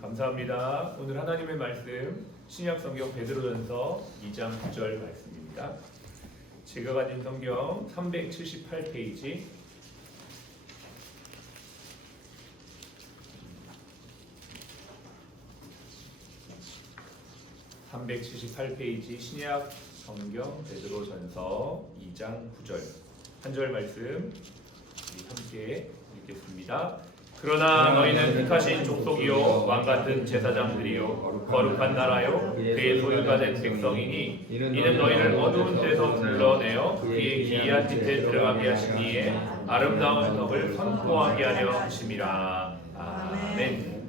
감사합니다. 오늘 하나님의 말씀 신약성경 베드로전서 2장 9절 말씀입니다. 제가 가진 성경 378페이지 신약 성경 베드로전서 2장 9절 한 절 말씀 우리 함께 읽겠습니다. 그러나 너희는 택하신 족속이요 왕같은 제사장들이요 거룩한 나라요 그의 소유가 된 백성이니 이는 너희를 어두운 데서 불러내어 그의 기이한 빛에 들어가게 하시니에 아름다운 덕을 선포하게 하려 하심이라. 아멘.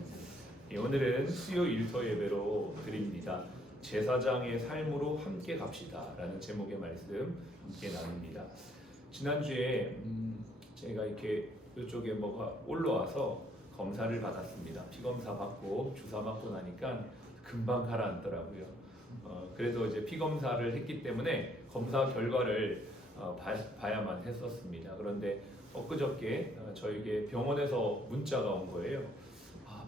오늘은 수요 일터 예배로 드립니다. 제사장의 삶으로 함께 갑시다 라는 제목의 말씀 함께 나눕니다. 지난주에 제가 이렇게 이쪽에 뭐가 올라와서 검사를 받았습니다. 피검사 받고 주사 맞고 나니까 금방 가라앉더라고요. 그래도 이제 피검사를 했기 때문에 검사 결과를 봐야만 했었습니다. 그런데 엊그저께 저에게 병원에서 문자가 온 거예요.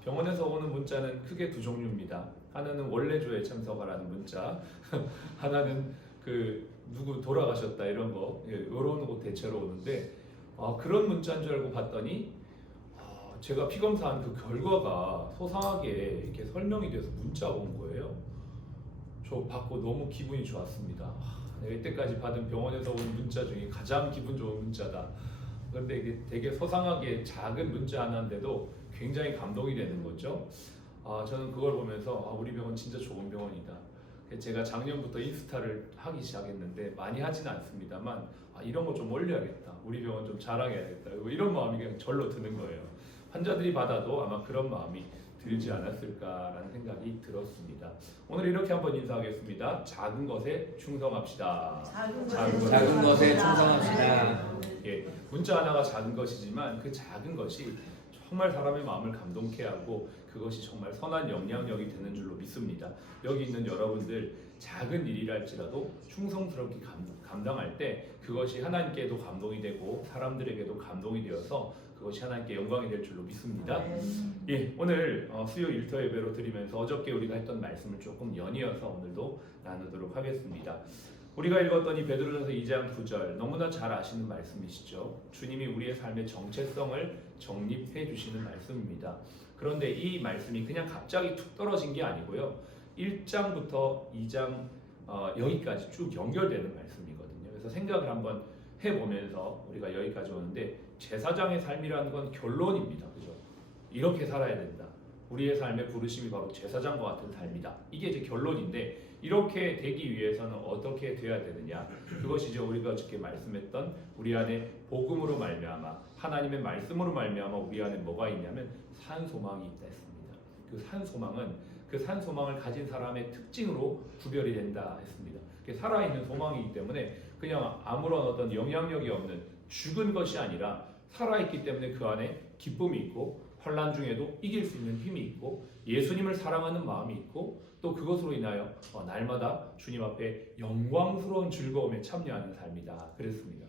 병원에서 오는 문자는 크게 두 종류입니다. 하나는 원래조에 참석하라는 문자, 하나는 누구 돌아가셨다 이런 거, 이런 거 대체로 오는데 그런 문자인 줄 알고 봤더니 제가 피검사한 그 결과가 소상하게 이렇게 설명이 돼서 문자가 온 거예요. 저 받고 너무 기분이 좋았습니다. 내가 이때까지 받은 병원에서 온 문자 중에 가장 기분 좋은 문자다. 그런데 이게 되게 소상하게 작은 문자 하나인데도 굉장히 감동이 되는 거죠. 저는 그걸 보면서 우리 병원 진짜 좋은 병원이다. 제가 작년부터 인스타를 하기 시작했는데 많이 하지는 않습니다만 이런 거 좀 올려야겠다. 우리 병원 좀 자랑해야겠다. 이런 마음이 그냥 절로 드는 거예요. 환자들이 받아도 아마 그런 마음이 들지 않았을까라는 생각이 들었습니다. 오늘 이렇게 한번 인사하겠습니다. 작은 것에 충성합시다. 작은 것에 충성합시다. 문자 하나가 작은 것이지만 그 작은 것이 정말 사람의 마음을 감동케 하고 그것이 정말 선한 영향력이 되는 줄로 믿습니다. 여기 있는 여러분들 작은 일이랄지라도 충성스럽게 감당할 때 그것이 하나님께도 감동이 되고 사람들에게도 감동이 되어서 그것이 하나님께 영광이 될 줄로 믿습니다. 오늘 수요 일터 예배로 드리면서 어저께 우리가 했던 말씀을 조금 연이어서 오늘도 나누도록 하겠습니다. 우리가 읽었던 이 베드로전서 2장 9절 너무나 잘 아시는 말씀이시죠. 주님이 우리의 삶의 정체성을 정립해 주시는 말씀입니다. 그런데 이 말씀이 그냥 갑자기 툭 떨어진 게 아니고요. 1장부터 2장 여기까지 쭉 연결되는 말씀이거든요. 그래서 생각을 한번 해보면서 우리가 여기까지 오는데 제사장의 삶이라는 건 결론입니다. 그죠? 이렇게 살아야 된다. 우리의 삶의 부르심이 바로 제사장과 같은 삶이다. 이게 이제 결론인데 이렇게 되기 위해서는 어떻게 돼야 되느냐? 그것이 이제 우리가 어저께 말씀했던 우리 안에 복음으로 말미암아 하나님의 말씀으로 말미암아 우리 안에 뭐가 있냐면 산 소망이 있다 했습니다. 그 산 소망을 가진 사람의 특징으로 구별이 된다 했습니다. 살아있는 소망이기 때문에 그냥 아무런 어떤 영향력이 없는 죽은 것이 아니라 살아있기 때문에 그 안에 기쁨이 있고 환난 중에도 이길 수 있는 힘이 있고 예수님을 사랑하는 마음이 있고 또 그것으로 인하여 날마다 주님 앞에 영광스러운 즐거움에 참여하는 삶이다 그랬습니다.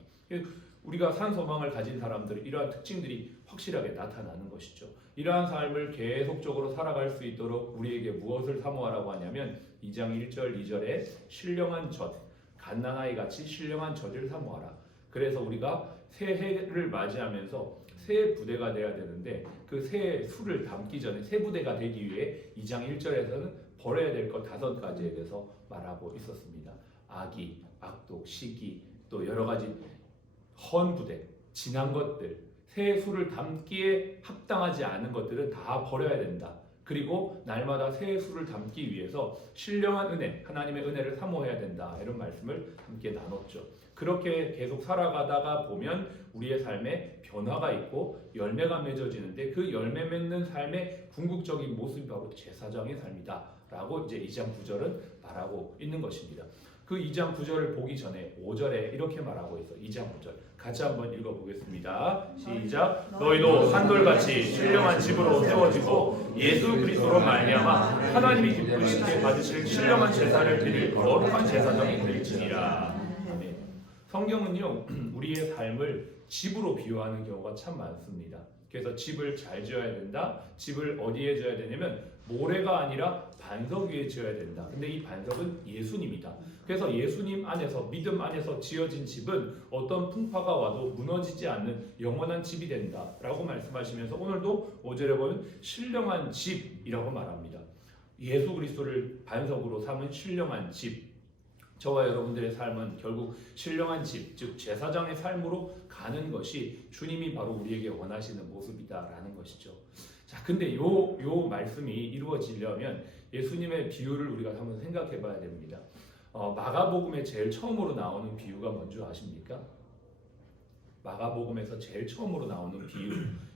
우리가 산 소망을 가진 사람들은 이러한 특징들이 확실하게 나타나는 것이죠. 이러한 삶을 계속적으로 살아갈 수 있도록 우리에게 무엇을 사모하라고 하냐면 2장 1절 2절에 신령한 젖, 갓난아이 같이 신령한 젖을 사모하라. 그래서 우리가 새해를 맞이하면서 새 부대가 돼야 되는데 그 새 술을 담기 전에 새 부대가 되기 위해 2장 1절에서는 버려야 될 것 5가지에 대해서 말하고 있었습니다. 악의, 악독, 시기, 또 여러 가지 헌 부대, 지난 것들, 새 술을 담기에 합당하지 않은 것들은 다 버려야 된다. 그리고 날마다 새 술을 담기 위해서 신령한 은혜, 하나님의 은혜를 사모해야 된다. 이런 말씀을 함께 나눴죠. 그렇게 계속 살아가다가 보면 우리의 삶에 변화가 있고 열매가 맺어지는데 그 열매 맺는 삶의 궁극적인 모습이 바로 제사장의 삶이다 라고 이제 2장 9절은 말하고 있는 것입니다. 그 2장 9절을 보기 전에 5절에 이렇게 말하고 있어. 2장 5절 같이 한번 읽어보겠습니다. 시작. 너희도 산돌같이 신령한 집으로 세워지고 예수 그리스도로 말미암아 하나님이 기쁘시게 받으실 신령한 제사를 드릴 거룩한 제사장이 될지니라. 아멘. 성경은요 우리의 삶을 집으로 비유하는 경우가 참 많습니다. 그래서 집을 잘 지어야 된다. 집을 어디에 지어야 되냐면 모래가 아니라 반석 위에 지어야 된다. 근데 이 반석은 예수님이다. 그래서 예수님 안에서 믿음 안에서 지어진 집은 어떤 풍파가 와도 무너지지 않는 영원한 집이 된다라고 말씀하시면서 오늘도 5절에 보면 신령한 집이라고 말합니다. 예수 그리스도를 반석으로 삼은 신령한 집. 저와 여러분들의 삶은 결국 신령한 집, 즉 제사장의 삶으로 가는 것이 주님이 바로 우리에게 원하시는 모습이다라는 것이죠. 자, 근데 요 말씀이 이루어지려면 예수님의 비유를 우리가 한번 생각해 봐야 됩니다. 마가복음에 제일 처음으로 나오는 비유가 뭔지 아십니까? 마가복음에서 제일 처음으로 나오는 비유.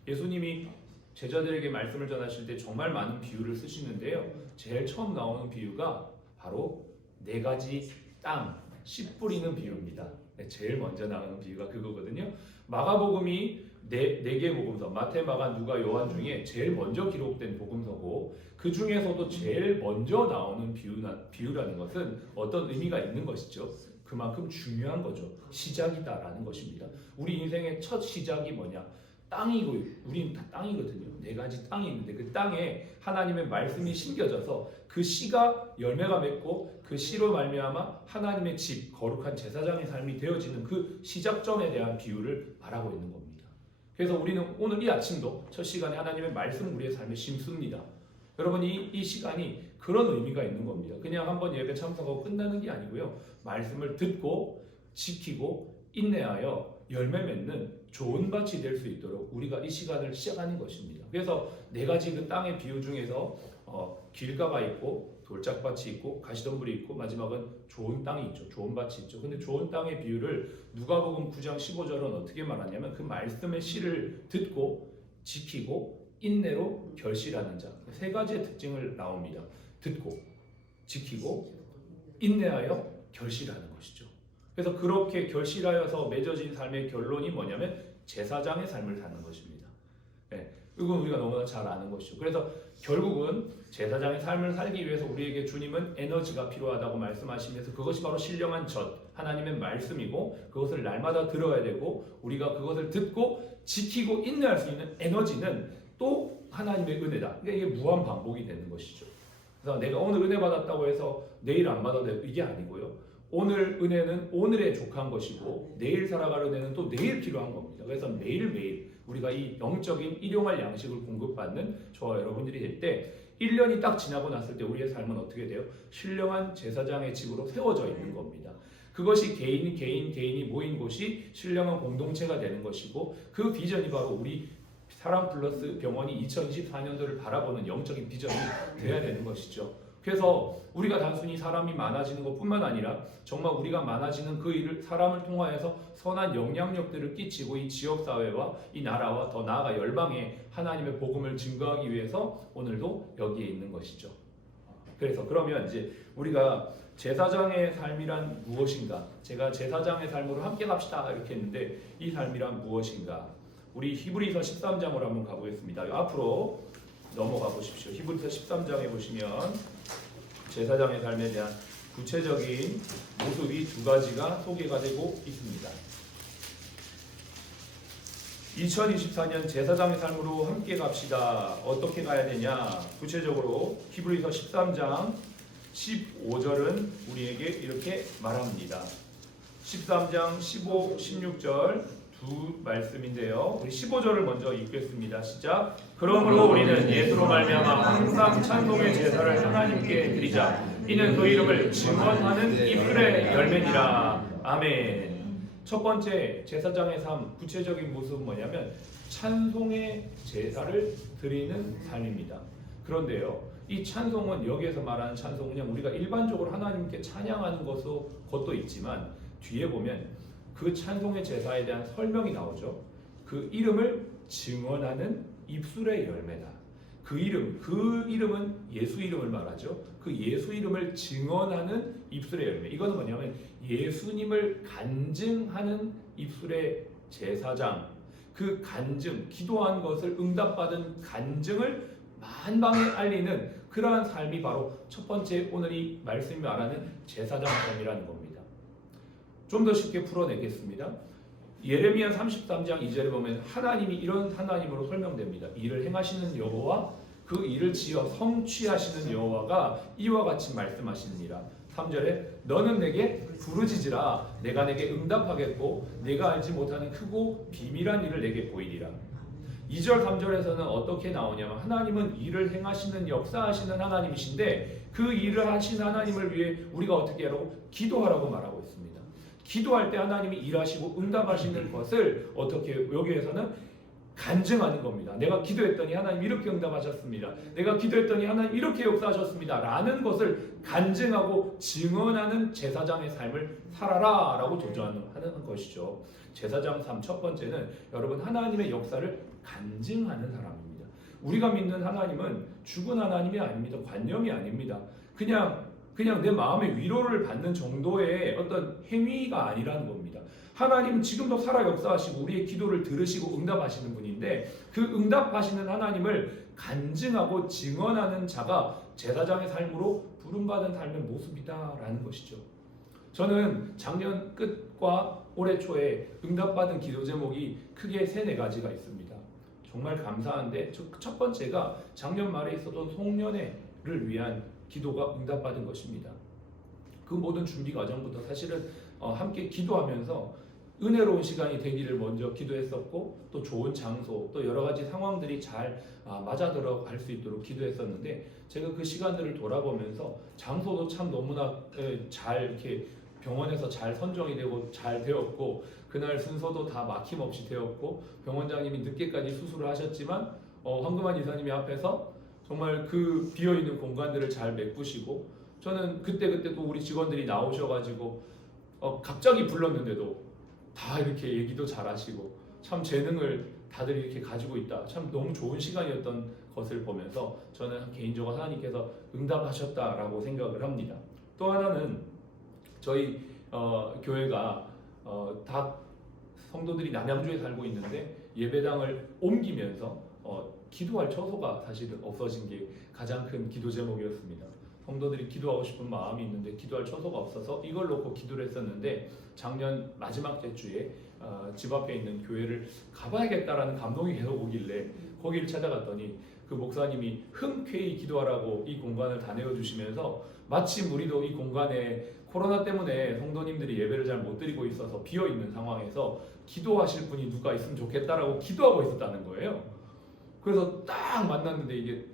예수님이 제자들에게 말씀을 전하실 때 정말 많은 비유를 쓰시는데요. 제일 처음 나오는 비유가 바로 4가지 땅, 씨 뿌리는 비유입니다. 제일 먼저 나오는 비유가 그거거든요. 마가복음이 네 개 복음서, 마태, 마가, 누가, 요한 중에 제일 먼저 기록된 복음서고 그 중에서도 제일 먼저 나오는 비유라는 것은 어떤 의미가 있는 것이죠. 그만큼 중요한 거죠. 시작이다라는 것입니다. 우리 인생의 첫 시작이 뭐냐? 땅이고 우리는 다 땅이거든요. 4가지 땅이 있는데 그 땅에 하나님의 말씀이 심겨져서 그 씨가 열매가 맺고 그 씨로 말미암아 하나님의 집, 거룩한 제사장의 삶이 되어지는 그 시작점에 대한 비유를 말하고 있는 겁니다. 그래서 우리는 오늘 이 아침도 첫 시간에 하나님의 말씀 우리의 삶에 심습니다. 여러분 이 시간이 그런 의미가 있는 겁니다. 그냥 한번 예배 참석하고 끝나는 게 아니고요. 말씀을 듣고 지키고 인내하여 열매 맺는 좋은 밭이 될 수 있도록 우리가 이 시간을 시작하는 것입니다. 그래서 4가지 그 땅의 비유 중에서 길가가 있고 돌짝밭이 있고 가시덤불이 있고 마지막은 좋은 땅이 있죠. 좋은 밭이 있죠. 근데 좋은 땅의 비유를 누가복음 9장 15절은 어떻게 말하냐면 그 말씀의 씨를 듣고 지키고 인내로 결실하는 자. 3가지의 특징을 나옵니다. 듣고 지키고 인내하여 결실하는 것이죠. 그래서 그렇게 결실하여서 맺어진 삶의 결론이 뭐냐면 제사장의 삶을 사는 것입니다. 네, 이건 우리가 너무나 잘 아는 것이죠. 그래서 결국은 제사장의 삶을 살기 위해서 우리에게 주님은 에너지가 필요하다고 말씀하시면서 그것이 바로 신령한 젖, 하나님의 말씀이고 그것을 날마다 들어야 되고 우리가 그것을 듣고 지키고 인내할 수 있는 에너지는 또 하나님의 은혜다. 그러니까 이게 무한 반복이 되는 것이죠. 그래서 내가 오늘 은혜 받았다고 해서 내일 안 받아도 되고 이게 아니고요. 오늘 은혜는 오늘에 족한 것이고 내일 살아갈 은혜는 또 내일 필요한 겁니다. 그래서 매일매일 우리가 이 영적인 일용할 양식을 공급받는 저와 여러분들이 될 때 1년이 딱 지나고 났을 때 우리의 삶은 어떻게 돼요? 신령한 제사장의 집으로 세워져 있는 겁니다. 그것이 개인이 모인 곳이 신령한 공동체가 되는 것이고 그 비전이 바로 우리 사람 플러스 병원이 2024년도를 바라보는 영적인 비전이 되어야 되는 것이죠. 그래서 우리가 단순히 사람이 많아지는 것뿐만 아니라 정말 우리가 많아지는 그 일을 사람을 통하여서 선한 영향력들을 끼치고 이 지역사회와 이 나라와 더 나아가 열방에 하나님의 복음을 증거하기 위해서 오늘도 여기에 있는 것이죠. 그래서 그러면 이제 우리가 제사장의 삶이란 무엇인가? 제가 제사장의 삶으로 함께 갑시다 이렇게 했는데 이 삶이란 무엇인가? 우리 히브리서 13장으로 한번 가보겠습니다. 앞으로 넘어가 보십시오. 히브리서 13장에 보시면 제사장의 삶에 대한 구체적인 모습이 2가지가 소개가 되고 있습니다. 2024년 제사장의 삶으로 함께 갑시다. 어떻게 가야 되냐? 구체적으로 히브리서 13장 15절은 우리에게 이렇게 말합니다. 13장 15, 16절 두 말씀인데요. 우리 15절을 먼저 읽겠습니다. 시작. 그러므로 우리는 예수로 말미암아 항상 찬송의 제사를 하나님께 드리자. 이는 그 이름을 증언하는 이풀의 열매니라. 아멘. 첫 번째 제사장의 삶 구체적인 모습은 뭐냐면 찬송의 제사를 드리는 삶입니다. 그런데요, 이 찬송은 여기에서 말하는 찬송은 그냥 우리가 일반적으로 하나님께 찬양하는 것도 있지만 뒤에 보면 그 찬송의 제사에 대한 설명이 나오죠. 그 이름을 증언하는 입술의 열매다. 그 이름은 예수 이름을 말하죠. 그 예수 이름을 증언하는 입술의 열매. 이거는 뭐냐면 예수님을 간증하는 입술의 제사장. 그 간증, 기도한 것을 응답받은 간증을 만방에 알리는 그러한 삶이 바로 첫 번째 오늘 이 말씀이 말하는 제사장 삶이라는 겁니다. 좀 더 쉽게 풀어내겠습니다. 예레미야 33장 2절에 보면 하나님이 이런 하나님으로 설명됩니다. 일을 행하시는 여호와 그 일을 지어 성취하시는 여호와가 이와 같이 말씀하시느니라. 3절에 너는 내게 부르짖으라 내가 내게 응답하겠고 내가 알지 못하는 크고 비밀한 일을 내게 보이리라. 2절 3절에서는 어떻게 나오냐면 하나님은 일을 행하시는 역사하시는 하나님이신데 그 일을 하신 하나님을 위해 우리가 어떻게 하라고? 기도하라고 말하고 있습니다. 기도할 때 하나님이 일하시고 응답하시는 것을 어떻게 여기에서는 간증하는 겁니다. 내가 기도했더니 하나님 이렇게 응답하셨습니다. 내가 기도했더니 하나님 이렇게 역사하셨습니다. 라는 것을 간증하고 증언하는 제사장의 삶을 살아라 라고 조정하는 것이죠. 제사장 삶 첫 번째는 여러분 하나님의 역사를 간증하는 사람입니다. 우리가 믿는 하나님은 죽은 하나님이 아닙니다. 관념이 아닙니다. 그냥 내 마음의 위로를 받는 정도의 어떤 행위가 아니라는 겁니다. 하나님은 지금도 살아 역사하시고 우리의 기도를 들으시고 응답하시는 분인데 그 응답하시는 하나님을 간증하고 증언하는 자가 제사장의 삶으로 부름받은 삶의 모습이다라는 것이죠. 저는 작년 끝과 올해 초에 응답받은 기도 제목이 크게 3-4가지가 있습니다. 정말 감사한데 첫 번째가 작년 말에 있었던 송년회를 위한 기도가 응답받은 것입니다. 그 모든 준비 과정부터 사실은 함께 기도하면서 은혜로운 시간이 되기를 먼저 기도했었고 또 좋은 장소 또 여러 가지 상황들이 잘 맞아들어 갈 수 있도록 기도했었는데 제가 그 시간들을 돌아보면서 장소도 참 너무나 잘 이렇게 병원에서 잘 선정이 되고 잘 되었고 그날 순서도 다 막힘없이 되었고 병원장님이 늦게까지 수술을 하셨지만 황금한 이사님이 앞에서 정말 그 비어있는 공간들을 잘 메꾸시고 저는 그때 또 우리 직원들이 나오셔가지고 갑자기 불렀는데도 다 이렇게 얘기도 잘하시고 참 재능을 다들 이렇게 가지고 있다. 참 너무 좋은 시간이었던 것을 보면서 저는 개인적으로 하나님께서 응답하셨다라고 생각을 합니다. 또 하나는 저희 교회가 다 성도들이 남양주에 살고 있는데 예배당을 옮기면서 기도할 처소가 사실은 없어진 게 가장 큰 기도 제목이었습니다. 성도들이 기도하고 싶은 마음이 있는데 기도할 처소가 없어서 이걸 놓고 기도를 했었는데 작년 마지막 주에 집 앞에 있는 교회를 가봐야겠다라는 감동이 계속 오길래 거기를 찾아갔더니 그 목사님이 흔쾌히 기도하라고 이 공간을 다 내어주시면서 마침 우리도 이 공간에 코로나 때문에 성도님들이 예배를 잘 못 드리고 있어서 비어있는 상황에서 기도하실 분이 누가 있으면 좋겠다라고 기도하고 있었다는 거예요. 그래서 딱 만났는데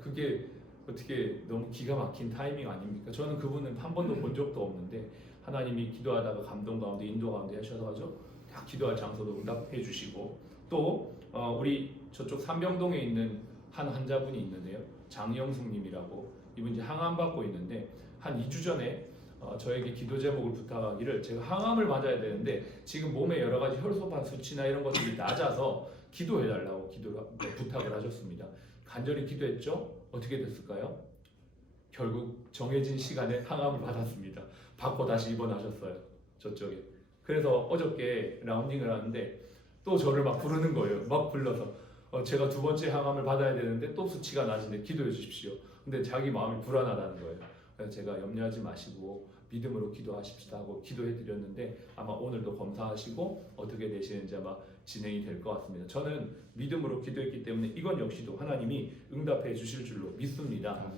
그게 어떻게 너무 기가 막힌 타이밍 아닙니까? 저는 그분은 한 번도 본 적도 없는데 하나님이 기도하다가 감동 가운데 인도 가운데 하셔서 딱 기도할 장소도 응답해 주시고 또 우리 저쪽 삼병동에 있는 한 환자분이 있는데요. 장영숙님이라고 이분 이제 항암 받고 있는데 한 2주 전에 저에게 기도 제목을 부탁하기를 제가 항암을 맞아야 되는데 지금 몸에 여러 가지 혈소판 수치나 이런 것들이 낮아서 기도해달라고 부탁을 하셨습니다. 간절히 기도했죠. 어떻게 됐을까요? 결국 정해진 시간에 항암을 받았습니다. 받고 다시 입원하셨어요. 저쪽에. 그래서 어저께 라운딩을 하는데 또 저를 막 부르는 거예요. 막 불러서 제가 2번째 항암을 받아야 되는데 또 수치가 낮은데 기도해 주십시오. 근데 자기 마음이 불안하다는 거예요. 그래서 제가 염려하지 마시고 믿음으로 기도하십시다 하고 기도해 드렸는데 아마 오늘도 검사하시고 어떻게 되시는지 아마 진행이 될 것 같습니다. 저는 믿음으로 기도했기 때문에 이건 역시도 하나님이 응답해 주실 줄로 믿습니다.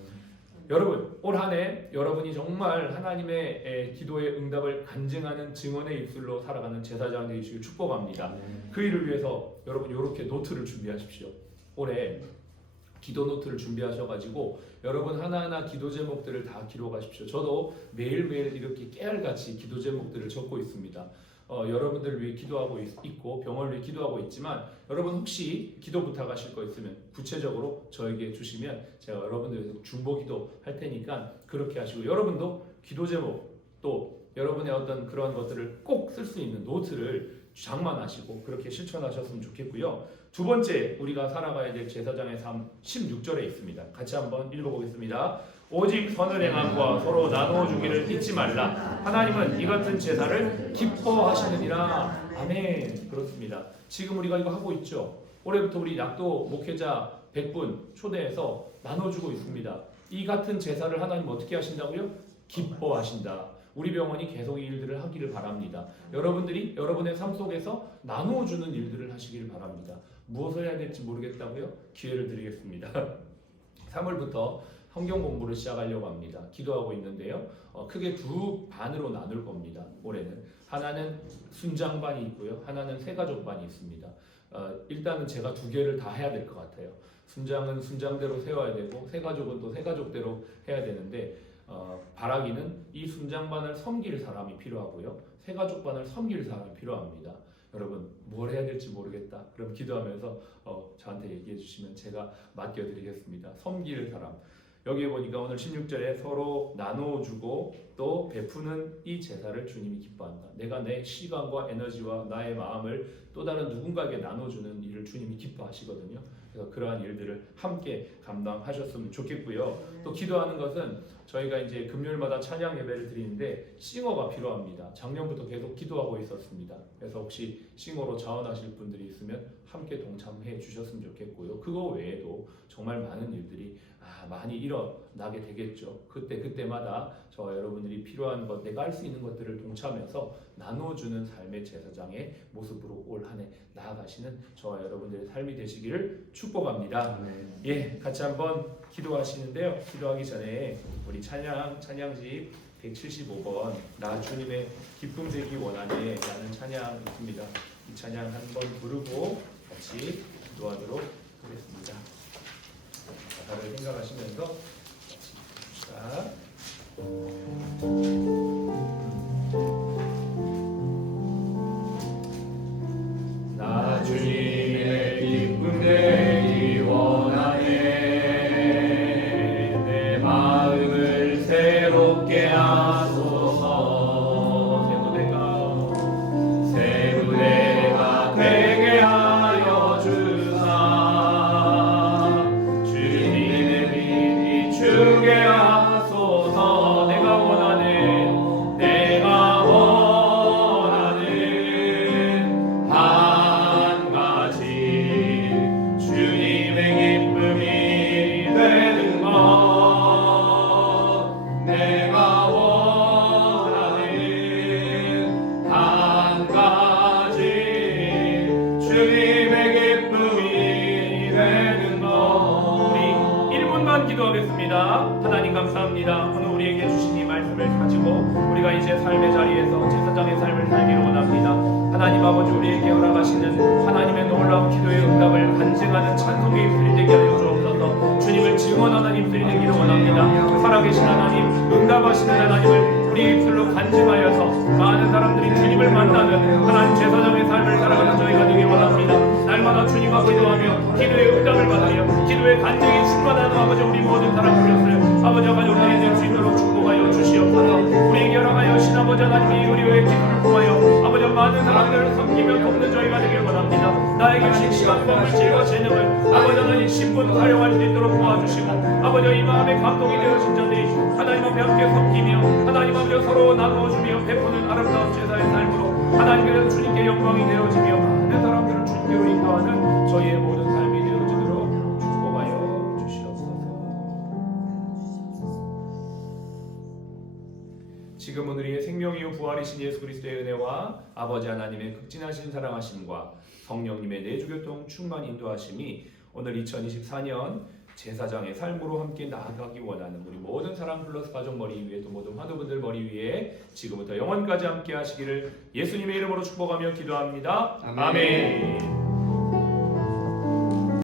여러분 올 한 해 여러분이 정말 하나님의 기도의 응답을 간증하는 증언의 입술로 살아가는 제사장 되시길 축복합니다. 그 일을 위해서 여러분 이렇게 노트를 준비하십시오. 올해 기도 노트를 준비하셔가지고 여러분 하나하나 기도 제목들을 다 기록하십시오. 저도 매일매일 이렇게 깨알같이 기도 제목들을 적고 있습니다. 여러분들을 위해 기도하고 있고 병원을 위해 기도하고 있지만 여러분 혹시 기도 부탁하실 거 있으면 구체적으로 저에게 주시면 제가 여러분들 위해서 중보기도 할 테니까 그렇게 하시고 여러분도 기도 제목 또 여러분의 어떤 그런 것들을 꼭 쓸 수 있는 노트를 장만하시고 그렇게 실천하셨으면 좋겠고요. 두 번째 우리가 살아가야 될 제사장의 삶 16절에 있습니다. 같이 한번 읽어보겠습니다. 오직 선을 행함과 서로 나누어 주기를 잊지 말라. 하나님은 이 같은 제사를 기뻐하시느니라. 아멘. 그렇습니다. 지금 우리가 이거 하고 있죠. 올해부터 우리 낙도 목회자 100분 초대해서 나눠주고 있습니다. 이 같은 제사를 하나님 어떻게 하신다고요? 기뻐하신다. 우리 병원이 계속 이 일들을 하기를 바랍니다. 여러분들이 여러분의 삶 속에서 나누어주는 일들을 하시길 바랍니다. 무엇을 해야 될지 모르겠다고요? 기회를 드리겠습니다. 3월부터 성경 공부를 시작하려고 합니다. 기도하고 있는데요. 크게 두 반으로 나눌 겁니다. 올해는 하나는 순장반이 있고요. 하나는 새가족반이 있습니다. 일단은 제가 두 개를 다 해야 될 것 같아요. 순장은 순장대로 세워야 되고 새가족은 또 새가족대로 해야 되는데 바라기는 이 순장반을 섬길 사람이 필요하고요. 새가족반을 섬길 사람이 필요합니다. 여러분 뭘 해야 될지 모르겠다. 그럼 기도하면서 저한테 얘기해 주시면 제가 맡겨드리겠습니다. 섬길 사람. 여기에 보니까 오늘 16절에 서로 나누어주고 또 베푸는 이 제사를 주님이 기뻐한다. 내가 내 시간과 에너지와 나의 마음을 또 다른 누군가에게 나눠주는 일을 주님이 기뻐하시거든요. 그래서 그러한 일들을 함께 감당하셨으면 좋겠고요. 또 기도하는 것은 저희가 이제 금요일마다 찬양 예배를 드리는데 싱어가 필요합니다. 작년부터 계속 기도하고 있었습니다. 그래서 혹시 싱어로 자원하실 분들이 있으면 함께 동참해 주셨으면 좋겠고요. 그거 외에도 정말 많은 일들이 많이 일어나게 되겠죠. 그때마다 저와 여러분들이 필요한 것, 내가 할 수 있는 것들을 동참해서 나눠주는 삶의 제사장의 모습으로 올 한 해 나아가시는 저와 여러분들의 삶이 되시기를 축복합니다. 예, 같이 한번 기도하시는데요. 기도하기 전에 우리 찬양집 175번 나 주님의 기쁨 되기 원하네 라는 찬양 있습니다. 이 찬양 한번 부르고 같이 기도하도록 하겠습니다. 가사를 생각하시면서 같이 봅시다. 나 주님의 기쁨 되기 원하네 내 마음을 새롭게 하소서 새 무대가 되게 하여 주사 주님의 빛 비추게 하소서 내가 원하는 한 가지 주님의 기쁨이 되는 것 내가 원하는 한 가지 주님의 기쁨이 되는 것 우리 1분만 기도하겠습니다. 하나님 감사합니다. 오늘 우리에게 주신 이 말씀을 가지고 우리가 이제 삶의 자리에서 제사장의 삶을 살기를 원합니다. 하나님 아버지 우리에게 허락하시는 하나님의 놀라운 기도의 응답을 간증하는 찬송의 입술이 되게 하여 주옵소서. 주님을 증언하는 입술이 되기를 원합니다. 살아계신 하나님, 응답하시는 하나님을 우리의 입술로 간증하여서 많은 사람들이 주님을 만나는 하나님 제사장의 삶을 살아가는 저희가 되길 원합니다. 날마다 주님과 기도하며 기도의 응답을 받으며 기도의 간증이 충만하는 아버지 우리 모든 사람 되었어요. 아버지 가족들이 될 수 있도록 축복하여 주시옵소서. 우리에게 허락하여 신아버지 하나님의 의료의 기도를 통하여 아버지 많은 사람들을 섬기며 돕는 저희가 되길 원합니다. 나에게 주신 시간과 물질과 재능을 아버지 하나님 10분 사용할 수 있도록 도와주시고 아버지 이 마음에 감동이 되어진 자들이 하나님 앞에 함께 섬기며 하나님 앞에 서로 나누어주며 베푸는 아름다운 제사의 삶으로 하나님께서 주님께 영광이 되어지며 많은 사람들을 주님께로 인도하는 저희의 모든 삶이 되어지도록 축복하여 주시옵소서. 지금은 우리의 생명이요 부활이신 예수 그리스도의 은혜와 아버지 하나님의 극진하신 사랑하심과 성령님의 내주교통 충만 인도하심이 오늘 2024년 제사장의 삶으로 함께 나아가기 원하는 우리 모든 사랑 플러스 가족 머리 위에 또 모든 환우분들 머리 위에 지금부터 영원까지 함께 하시기를 예수님의 이름으로 축복하며 기도합니다. 아멘.